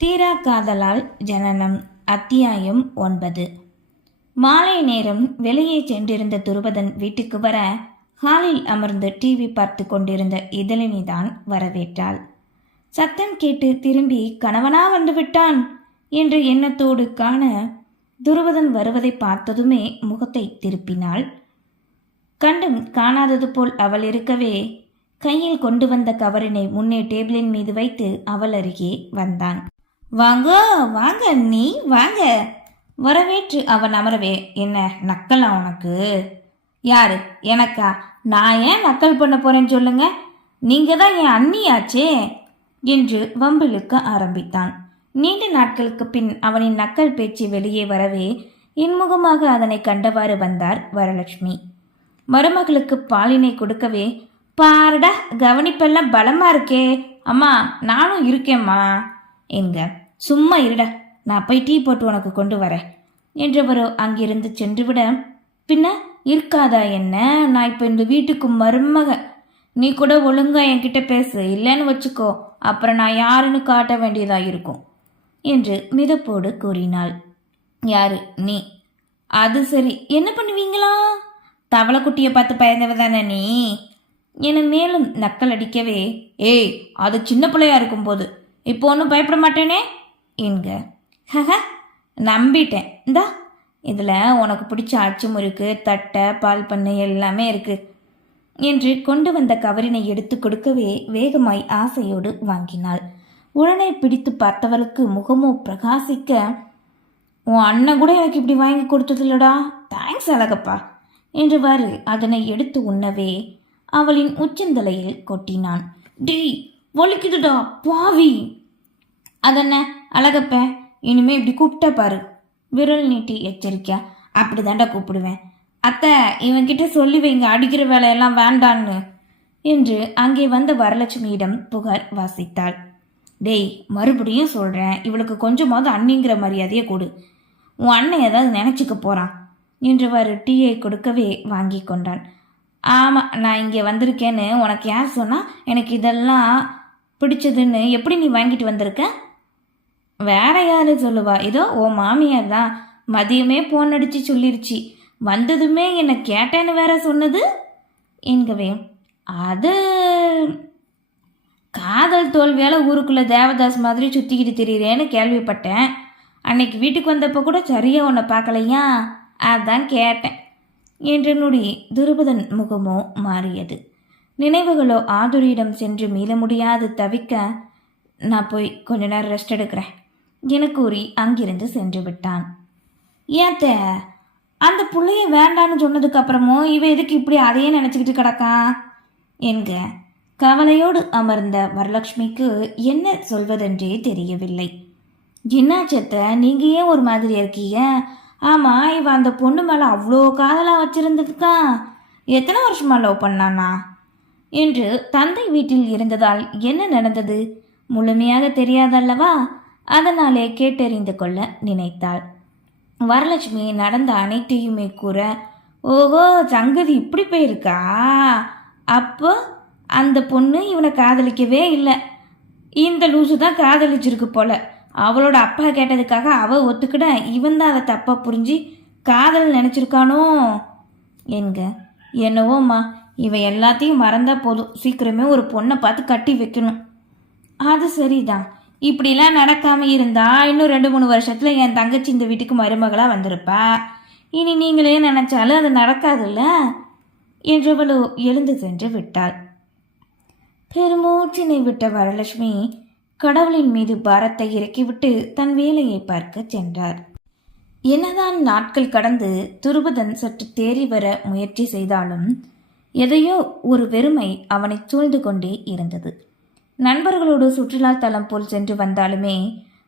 தீரா காதலால் ஜனனம் அத்தியாயம் ஒன்பது. மாலை நேரம் வெளியே சென்றிருந்த துருபதன் வீட்டுக்கு வர ஹாலில் அமர்ந்து டிவி பார்த்து கொண்டிருந்த இதழினிதான் வரவேற்றாள். சத்தம் கேட்டு திரும்பி கணவனா வந்துவிட்டான் என்று என்ற எண்ணத்தோடு காண துருபதன் வருவதை பார்த்ததுமே முகத்தை திருப்பினாள். கண்டும் காணாதது போல் அவள் இருக்கவே கையில் கொண்டு வந்த கவரினை முன்னே டேபிளின் மீது வைத்து அவள் அருகே வந்தான். வாங்க வாங்க நீ வாங்க. வரவேற்று அவன் அமரவே என்ன நக்கலா உனக்கு? யாரு? எனக்கா? நான் ஏன் நக்கல் பண்ண போறேன்னு சொல்லுங்க? நீங்க தான் என் அண்ணியாச்சே? என்று வம்பிழுக்க ஆரம்பித்தான். நீண்ட நாட்களுக்கு பின் அவனின் நக்கல் பேச்சு வெளியே வரவே இன்முகமாக அதனை கண்டவாறு வந்தார் வரலட்சுமி. மருமகளுக்கு பாலினை கொடுக்கவே பாருடா கவனிப்பெல்லாம் பலமா இருக்கே. அம்மா நானும் இருக்கேம்மா. என்க சும்மா இருடா. நான் போய் டீ போட்டு உனக்கு கொண்டு வரேன். என்றவரோ அங்கிருந்து சென்றுவிட பின்ன இருக்காதா என்ன? நான் இப்போ இந்த வீட்டுக்கு மருமக. நீ கூட ஒழுங்கா என்கிட்ட பேசு. இல்லைன்னு வச்சுக்கோ. அப்புறம் நான் யாருன்னு காட்ட வேண்டியதாக இருக்கும். என்று மிதப்போடு கூறினாள். யாரு? நீ. அது சரி. என்ன பண்ணுவீங்களா? தவளைக்குட்டியை பார்த்து பயந்தவ தானே நீ? என மேலும் நக்கல் அடிக்கவே ஏய் அது சின்ன பிள்ளையா இருக்கும்போது. இப்போ ஒன்றும் பயப்பட மாட்டேனே? என்க ஹஹ நம்பிட்டேன். இந்தா இதில் உனக்கு பிடிச்ச அச்சு முறுக்கு தட்டை பால் பண்ணு எல்லாமே இருக்கு. என்று கொண்டு வந்த கவரினை எடுத்து கொடுக்கவே வேகமாய் ஆசையோடு வாங்கினாள். உடனே பிடித்து பார்த்தவளுக்கு முகமோ பிரகாசிக்க உன் அண்ணன் கூட எனக்கு இப்படி வாங்கி கொடுத்ததில்லடா. தேங்க்ஸ் அழகப்பா. என்றவாறு அதனை எடுத்து உண்ணவே அவளின் உச்சந்தலையில் கொட்டினான். டேய் வலிக்குதுடா பாவி. அதென்ன? அழகப்ப இனிமே இப்படி கூப்பிட்டா பாரு. விரல் நீட்டி எச்சரிக்கை அப்படி தாண்டா கூப்பிடுவேன். அத்தை இவன்கிட்ட சொல்லி வைங்க அடிக்கிற வேலையெல்லாம் வேண்டான்னு. என்று அங்கே வந்த வரலட்சுமியிடம் புகார் வாசித்தாள். டேய் மறுபடியும் சொல்கிறேன் இவளுக்கு கொஞ்சமாவது அண்ணிங்கிற மரியாதையை கொடு. உன் அண்ணன் ஏதாவது நினச்சிக்க போகிறான் என்றவாறு டீயை கொடுக்கவே வாங்கி கொண்டான். ஆமாம் நான் இங்கே வந்திருக்கேன்னு உனக்கு யார் சொன்னால் எனக்கு இதெல்லாம் பிடிச்சதுன்னு எப்படி நீ வாங்கிட்டு வந்திருக்க? வேற யாரு சொல்லுவா? இதோ ஓ மாமியார் தான் மதியமே போன் அடிச்சு சொல்லிருச்சு. வந்ததுமே என்னை கேட்டேன்னு வேற சொன்னது? என்கவே. அது காதல் தோல்வியால் ஊருக்குள்ளே தேவதாஸ் மாதிரி சுற்றிக்கிட்டு திரியிறேன்னு கேள்விப்பட்டேன். அன்னைக்கு வீட்டுக்கு வந்தப்போ கூட சரியாக உன்னை பார்க்கலையா? அதான் கேட்டேன். என்ற நொடி துருபதன் முகமோ மாறியது. நினைவுகளோ ஆதுரியிடம் சென்று மீள முடியாது தவிக்க நான் போய் கொஞ்ச நேரம் ரெஸ்ட் எடுக்கிறேன். என கூறி அங்கிருந்து சென்று விட்டான். ஏத்த அந்த புள்ளைய வேண்டான்னு சொன்னதுக்கு அப்புறமும் இவன் எதுக்கு இப்படி அதையே நினச்சிக்கிட்டு கிடக்கா? என்க கவலையோடு அமர்ந்த வரலட்சுமிக்கு என்ன சொல்வதென்றே தெரியவில்லை. என்னாச்சத்த நீங்க ஏன் ஒரு மாதிரி இருக்கீங்க? ஆமா இவன் அந்த பொண்ணு மேல அவ்வளோ காதலா வச்சிருந்ததுக்கா எத்தனை வருஷமா லவ் பண்ணானா? என்று தந்தை வீட்டில் இருந்ததால் என்ன நடந்தது? முழுமையாக தெரியாதல்லவா? அதனாலே கேட்டறிந்து கொள்ள நினைத்தாள். வரலட்சுமி நடந்த அனைத்தையுமே கூற ஓஹோ சங்கதி இப்படி போயிருக்கா? அப்போ அந்த பொண்ணு இவனை காதலிக்கவே இல்லை. இந்த லூசு தான் காதலிச்சிருக்கு போல. அவளோட அப்பா கேட்டதுக்காக அவள் ஒத்துக்கிட இவன் தான் அதை தப்பாக புரிஞ்சு காதல் நினச்சிருக்கானோ? என்க என்னவோம்மா இவ எல்லாத்தையும் மறந்தா போதும். சீக்கிரமே ஒரு பொண்ணை பார்த்து கட்டி வைக்கணும். அது சரிதான். இப்படிலாம் நடக்காமல் இருந்தா இன்னும் ரெண்டு மூணு வருஷத்தில் என் தங்கச்சி இந்த வீட்டுக்கு மருமகளாக வந்திருப்பா. இனி நீங்களே நினச்சாலும் அது நடக்காதுல்ல? என்றவளோ எழுந்து சென்று விட்டாள். பெருமூச்சினை விட்ட வரலட்சுமி கடவுளின் மீது பாரத்தை இறக்கிவிட்டு தன் வேலையை பார்க்க சென்றார் என்னதான் நாட்கள் கடந்து துருபதன் சற்று தேறி வர முயற்சி செய்தாலும் எதையோ ஒரு வெறுமை அவனை சூழ்ந்து கொண்டே இருந்தது. நண்பர்களோடு சுற்றுலா தலம் போல் சென்று வந்தாலுமே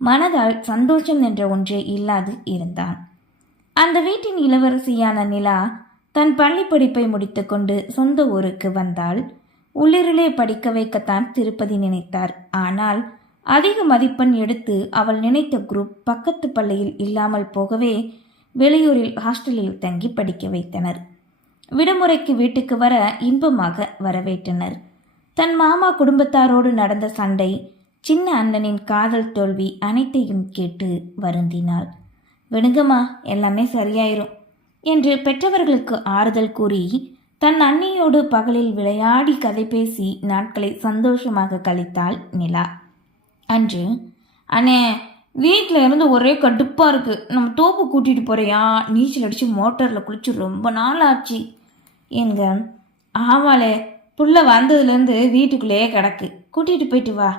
மனதால் சந்தோஷம் என்ற ஒன்றே இல்லாது இருந்தான். அந்த வீட்டின் இளவரசியான நிலா தன் பள்ளி படிப்பை முடித்துக்கொண்டு சொந்த ஊருக்கு வந்தால் உள்ளிருளே படிக்க வைக்கத்தான் திருப்பதி நினைத்தார். ஆனால் அதிக மதிப்பெண் எடுத்து அவள் நினைத்த குரூப் பக்கத்து பள்ளியில் இல்லாமல் போகவே வெளியூரில் ஹாஸ்டலில் தங்கி படிக்க வைத்தனர். விடுமுறைக்கு வீட்டுக்கு வர இன்பமாக வரவேற்றனர். தன் மாமா குடும்பத்தாரோடு நடந்த சண்டை சின்ன அண்ணனின் காதல் தோல்வி அனைத்தையும் கேட்டு வருந்தினாள். விடுங்கம்மா எல்லாமே சரியாயிரும் என்று பெற்றவர்களுக்கு ஆறுதல் கூறி தன் அண்ணியோடு பகலில் விளையாடி கதை பேசி நாட்களை சந்தோஷமாக கழித்தாள் நிலா. அன்று அண்ணே வீட்டில் இருந்து ஒரே கடுப்பாக இருக்குது நம்ம தோப்பு கூட்டிகிட்டு போகிறியா நீச்சல் அடித்து மோட்டரில் குளிச்சு ரொம்ப நாள் ஆச்சு என்க ஆமாலே புள்ள வந்ததுலேருந்து வீட்டுக்குள்ளேயே கிடக்கு. கூட்டிகிட்டு போயிட்டு வா.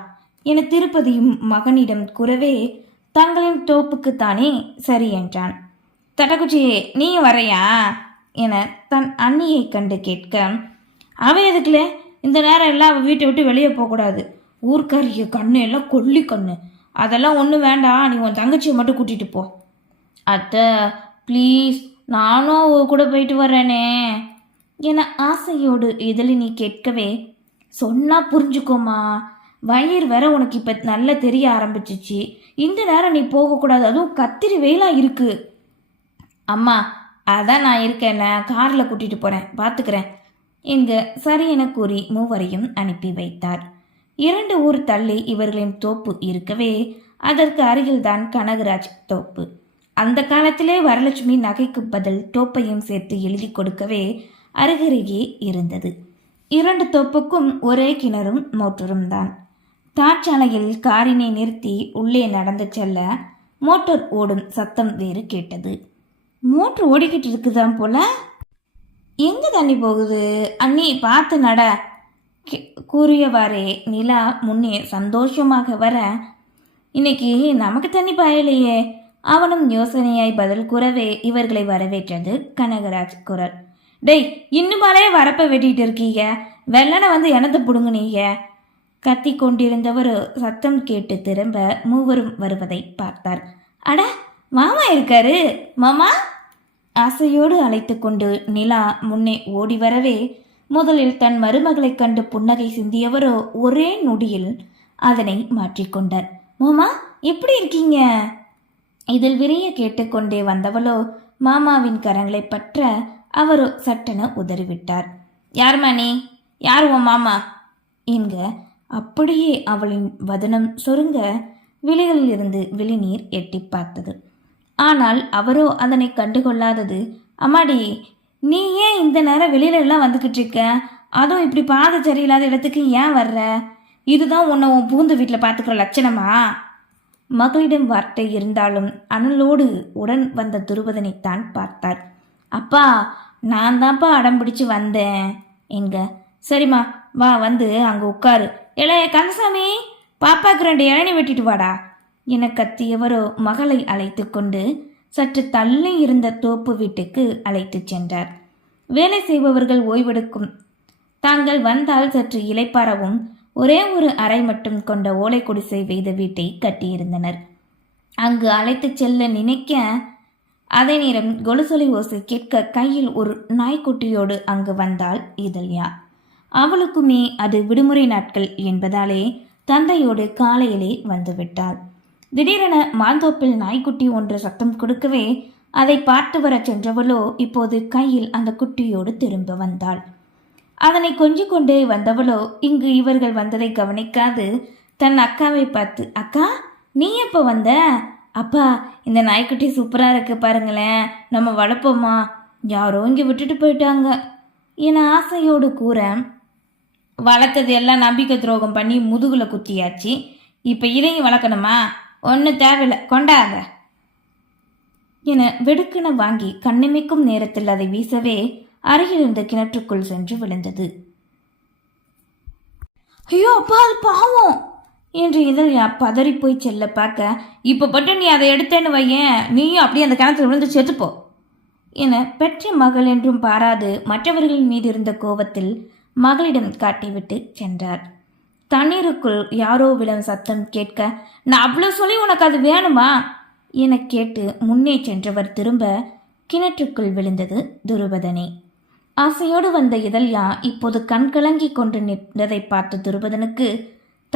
என திருப்பதியும் மகனிடம் கூறவே தங்களின் தோப்புக்குத்தானே சரி என்றான். தட்டக்குச்சி நீ வரையா? என தன் அண்ணியை கண்டு கேட்க அவன் எதுக்குல? இந்த நேரம் எல்லாம் அவள் வீட்டை விட்டு வெளியே போகக்கூடாது. ஊர்க்காரிய கண்ணு எல்லாம் கொல்லி கண்ணு. அதெல்லாம் ஒன்றும் வேண்டாம். நீ உன் தங்கச்சியை மட்டும் கூட்டிகிட்டு போ. அத்தை ப்ளீஸ் நானும் கூட போயிட்டு வரேனே என ஆசையோடு இதழினி கேட்கவே சொன்னா புரிஞ்சுக்கோமா வயிறு வேற உனக்கு இப்போ நல்லா தெரிய ஆரம்பிச்சிச்சு. இந்த நேரம் நீ போகக்கூடாது அதுவும் கத்திரி வெயிலாக இருக்கு. அம்மா அதான் நான் இருக்கேன்ல காரில் கூட்டிகிட்டு போகிறேன் பார்த்துக்கிறேன் எங்க சரி என கூறி மூவரையும் அனுப்பி வைத்தார். இரண்டு ஊர் தள்ளி இவர்களின் தோப்பு இருக்கவே அதற்கு அருகில்தான் கனகராஜ் தோப்பு. அந்த காலத்திலே வரலட்சுமி நகைக்கு பதில் தோப்பையும் சேர்த்து எழுதி கொடுக்கவே அருகருகே இருந்தது. இரண்டு தோப்புக்கும் ஒரே கிணறும் மோட்டரும் தான். தாட்சாலையில் காரினை நிறுத்தி உள்ளே நடந்து செல்ல மோட்டார் ஓடும் சத்தம் வேறு கேட்டது. மோட்டர் ஓடிக்கிட்டு இருக்குதான் போல? எங்கே தண்ணி போகுது? அண்ணி பார்த்து நட. கே- கூறியவாறே நிலா முன்னே சந்தோஷமாக வர. இன்னைக்கு நமக்கு தண்ணி பாயலையே. அவனும் யோசனையாய் பதில் கூறவே இவர்களை வரவேற்றது கனகராஜ் குரல். டேய் இன்னுமாலே வரப்ப வெட்டிட்டு இருக்கீங்க. வெள்ளனை வந்து எனத்தை பிடுங்குனீங்க. கத்தி கொண்டிருந்தவர் சத்தம் கேட்டு திரும்ப மூவரும் வருவதை பார்த்தார். அட மாமா இருக்காரு. மாமா? ஆசையோடு அழைத்து கொண்டு நிலா முன்னே ஓடி வரவே முதலில் தன் மருமகளைக் கண்டு புன்னகை சிந்தியவரோ ஒரே நொடியில் அதனை மாற்றிக்கொண்டார் மாமா எப்படி இருக்கீங்க? இதில் விரிய கேட்டுக்கொண்டே வந்தவளோ மாமாவின் கரங்களை பற்ற அவரோ சட்டென உதறிவிட்டார். யார் நீ யார் உன் மாமா? என்க அப்படியே அவளின் வதனம் சொருங்க. விழிகளிலிருந்து விழிநீர் எட்டி பார்த்தது. ஆனால் அவரோ அதனை கண்டுகொள்ளாதது. அம்மாடி நீ ஏன் இந்த நேரம் வெளியில எல்லாம் வந்துக்கிட்டு இருக்க? அதுவும் இப்படி பாதை சரியில்லாத இடத்துக்கு ஏன் வர்ற? இதுதான் உன்னை உன் பூந்து வீட்டில் பார்த்துக்கிற லட்சணமா? மகளிடம் வார்த்தை இருந்தாலும் அனலோடு உடன் வந்த துருவதனைத்தான் பார்த்தார். அப்பா நான் தான்ப்பா அடம் பிடிச்சி வந்தேன். என்க. சரிம்மா வா வந்து அங்கே உட்காரு. இளைய கந்தசாமி பாப்பாக்கு ரெண்டு இளநி வெட்டிட்டு வாடா. என கத்தியவரோ மகளை அழைத்து கொண்டு சற்று தள்ளி இருந்த தோப்பு வீட்டுக்கு அழைத்துச் சென்றார். வேலை செய்பவர்கள் ஓய்வெடுக்கும். தாங்கள் வந்தால் சற்று இளைப்பாறவும் ஒரே ஒரு அறை மட்டும் கொண்ட ஓலை குடிசை வெய்த வீட்டை கட்டியிருந்தனர். அங்கு அழைத்து செல்ல நினைக்க அதே நேரம் கொலுசொலி ஓசை கேட்க கையில் ஒரு நாய்க்குட்டியோடு அங்கு வந்தாள் இதழ்யா. அவளுக்குமே அது விடுமுறை நாட்கள் என்பதாலே தந்தையோடு காலையிலே வந்துவிட்டாள். திடீரென மாந்தோப்பில் நாய்க்குட்டி ஒன்று சத்தம் கொடுக்கவே அதை பார்த்து வரச் சென்றவளோ இப்போது கையில் அந்த குட்டியோடு திரும்ப வந்தாள். அதனை கொஞ்சிக் கொண்டே வந்தவளோ இங்கு இவர்கள் வந்ததை கவனிக்காது தன் அக்காவை பார்த்து அக்கா நீ எப்போ வந்த? அப்பா இந்த நாய்க்குட்டி சூப்பராக இருக்கு பாருங்களேன். நம்ம வளர்ப்போமா? யாரோ இங்கே விட்டுட்டு போயிட்டாங்க. என ஆசையோடு கூற வளர்த்தது எல்லாம் நம்பிக்கை துரோகம் பண்ணி முதுகில் குத்தியாச்சு. இப்போ இதையும் வளர்க்கணுமா? ஒன்றும் தேவையில்லை கொண்டாங்க. என வெடுக்கென வாங்கி கண்ணிமைக்கும் நேரத்தில் அதை வீசவே அருகில் இருந்த கிணற்றுக்குள் சென்று விழுந்தது. ஐயோ அப்பா அது பாவம். என்று இதழ்யா பதறி போய் செல்ல பார்க்க இப்போ பட்டு நீ அதை எடுத்தேன்னு வையேன். நீயும் அப்படியே அந்த கிணத்துல விழுந்து செத்துப்போ. என பெற்ற மகள் என்றும் பாராது மற்றவர்கள் மீது இருந்த கோபத்தில் மகளிடம் காட்டிவிட்டு சென்றார். தண்ணீருக்குள் யாரோ விழும் சத்தம் கேட்க நான் அவ்வளோ சொல்லி உனக்கு அது வேணுமா? என கேட்டு முன்னே சென்றவர் திரும்ப கிணற்றுக்குள் விழுந்தது துருபதனே. ஆசையோடு வந்த இதழ்யா இப்போது கண்கலங்கி கொண்டு நின்றதை பார்த்த துருபதனுக்கு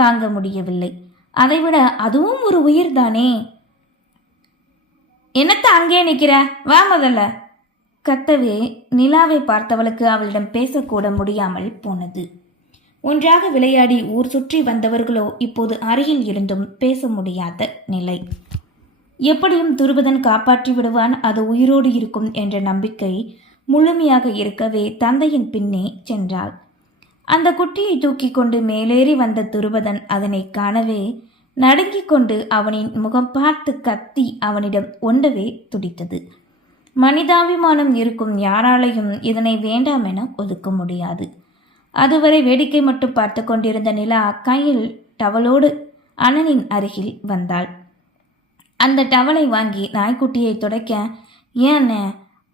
தாங்க முடியவில்லை. அதைவிட அதுவும் ஒரு உயிர்தானே? என்னத்த அங்கே நிற்கிற வா முதல்ல. கத்தவே நிலாவை பார்த்தவளுக்கு அவளிடம் பேசக்கூட முடியாமல் போனது. ஒன்றாக விளையாடி ஊர் சுற்றி வந்தவர்களோ இப்போது அருகில் இருந்தும் பேச முடியாத நிலை. எப்படியும் துருபதன் காப்பாற்றி விடுவான் அது உயிரோடு இருக்கும் என்ற நம்பிக்கை முழுமையாக இருக்கவே தந்தையின் பின்னே சென்றாள். அந்த குட்டியை தூக்கி கொண்டு மேலேறி வந்த துருபதன் அதனை காணவே நடுங்கிக் கொண்டு அவனின் முகம் பார்த்து கத்தி அவனிடம் ஒண்டவே துடித்தது. மனிதாபிமானம் இருக்கும் யாராலையும் இதனை வேண்டாம் என ஒதுக்க முடியாது. அதுவரை வேடிக்கை மட்டும் பார்த்து கொண்டிருந்த நிலா கையில் டவலோடு அண்ணனின் அருகில் வந்தாள். அந்த டவலை வாங்கி நாய்க்குட்டியை துடைக்க ஏன்ன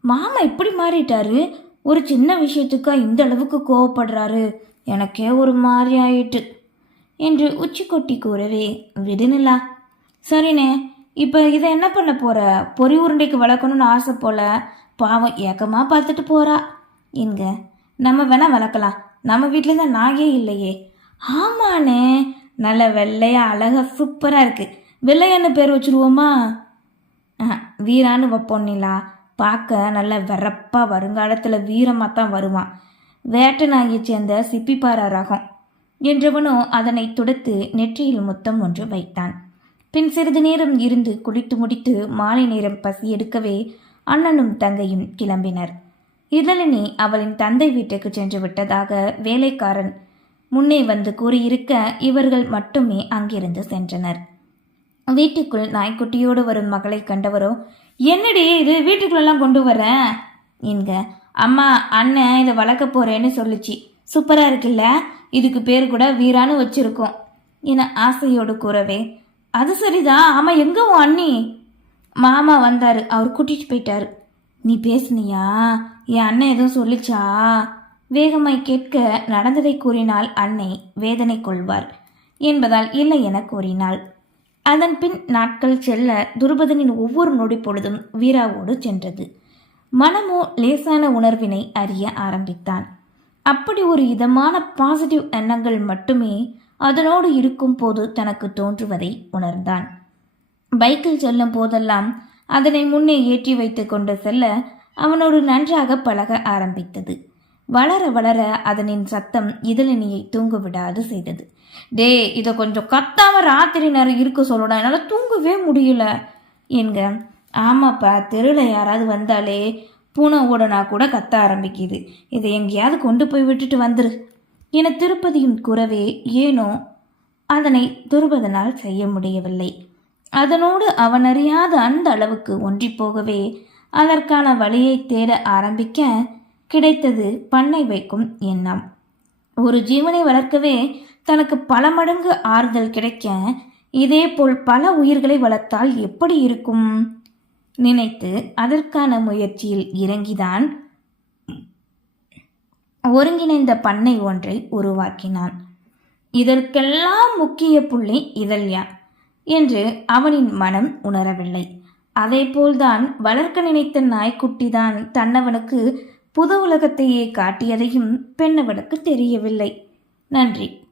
மாமா இப்படி மாறிட்டாரு? ஒரு சின்ன விஷயத்துக்கா இந்த அளவுக்கு கோவப்படுறாரு? எனக்கே ஒரு மாதிரி ஆயிட்டு. என்று உச்சி கொட்டி கூறவே விடுநிலா சரிண்ணே இப்போ இதை என்ன பண்ண போற? பொறி உருண்டைக்கு வளர்க்கணும்னு ஆசை போல பாவம் ஏக்கமாக பார்த்துட்டு போறா. எங்க? நம்ம வேணா வளர்க்கலாம். நம்ம வீட்டில் தான் நாயே இல்லையே. ஆமாண்ணே நல்ல வெள்ளையா அழகாக சூப்பராக இருக்கு. வெள்ளையன்னு பேர் வச்சுருவோமா? வீரான்னு வைப்போம் நிலா பார்க்க நல்ல வெறப்பா வருங்காலத்தில் வீரமாக தான் வருவான். வேட்டை நாயை சேர்ந்த சிப்பிப்பாரா ரகம் என்றவனோ அதனை துடைத்து நெற்றியில் முத்தம் ஒன்று வைத்தான். பின் சிறிது நேரம் இருந்து குளித்து முடித்து மாலை நேரம் பசி எடுக்கவே அண்ணனும் தங்கையும் கிளம்பினர். இதழினி அவளின் தந்தை வீட்டுக்கு சென்று விட்டதாக வேலைக்காரன் முன்னே வந்து கூறியிருக்க இவர்கள் மட்டுமே அங்கிருந்து சென்றனர். வீட்டுக்குள் நாய்க்குட்டியோடு வரும் மகளை கண்டவரோ என்னடி இது? வீட்டுக்குள்ளெல்லாம் கொண்டு வரேன் என்க. அம்மா அண்ணன் இதை வளர்க்க போறேன்னு சொல்லுச்சு. சூப்பராக இருக்குல்ல? இதுக்கு பேர் கூட வீரான்னு வச்சிருக்கோம். என ஆசையோடு கூறவே அது சரிதான் ஆமாம் எங்கே உன் அண்ணி? மாமா வந்தார். அவர் கூட்டிட்டு போயிட்டார். நீ பேசுனியா? என் அண்ணன் எதுவும் சொல்லிச்சா? வேகமாய் கேட்க நடந்ததை கூறினால் அன்னை வேதனை கொள்வார் என்பதால் இல்லை என கூறினாள். அதன் பின் நாட்கள் செல்ல துருபதனின் ஒவ்வொரு நொடி பொழுதும் வீராவோடு சென்றது. மனமோ லேசான உணர்வினை அறிய ஆரம்பித்தான். அப்படி ஒரு இதமான பாசிட்டிவ் எண்ணங்கள் மட்டுமே அதனோடு இருக்கும் போது தனக்கு தோன்றுவதை உணர்ந்தான். பைக்கில் செல்லும் போதெல்லாம் அதனை முன்னே ஏற்றி வைத்து கொண்டு செல்ல அவனோடு நன்றாக பழக ஆரம்பித்தது. வளர வளர அதனின் சத்தம் இதழினியை தூங்க விடாது செய்தது. டே இதை கொஞ்சம் கத்தாம ராத்திரி நேரம் இருக்க சொல்லடா என்னால் தூங்கவே முடியல என்க. ஆமாப்பா தெருவில் யாராவது வந்தாலே பூனை ஓடனா கூட கத்த ஆரம்பிக்குது. இதை எங்கேயாவது கொண்டு போய் விட்டுட்டு வந்துரு. என திருப்பதியின் குறவே ஏனோ அதனை துருபதனால் செய்ய முடியவில்லை. அதனோடு அவனறியாத அந்த அளவுக்கு ஒன்றி போகவே அதற்கான வழியை தேட ஆரம்பிக்க கிடைத்தது பண்ணை வைக்கும் எண்ணம். ஒரு ஜீவனை வளர்க்கவே தனக்கு பல மடங்கு ஆறுதல் கிடைக்க இதேபோல் பல உயிர்களை வளர்த்தால் எப்படி இருக்கும்? நினைத்து அதற்கான முயற்சியில் இறங்கிதான். ஒருங்கிணைந்த பண்ணை ஒன்றை உருவாக்கினான். இதற்கெல்லாம் முக்கிய புள்ளி இதழ்யா என்று அவனின் மனம் உணரவில்லை. அதேபோல்தான் வளர்க்க நினைத்த நாய்க்குட்டிதான் தன்னவனுக்கு புது உலகத்தையே காட்டியதையும் பெண்ணவனுக்கு தெரியவில்லை. நன்றி.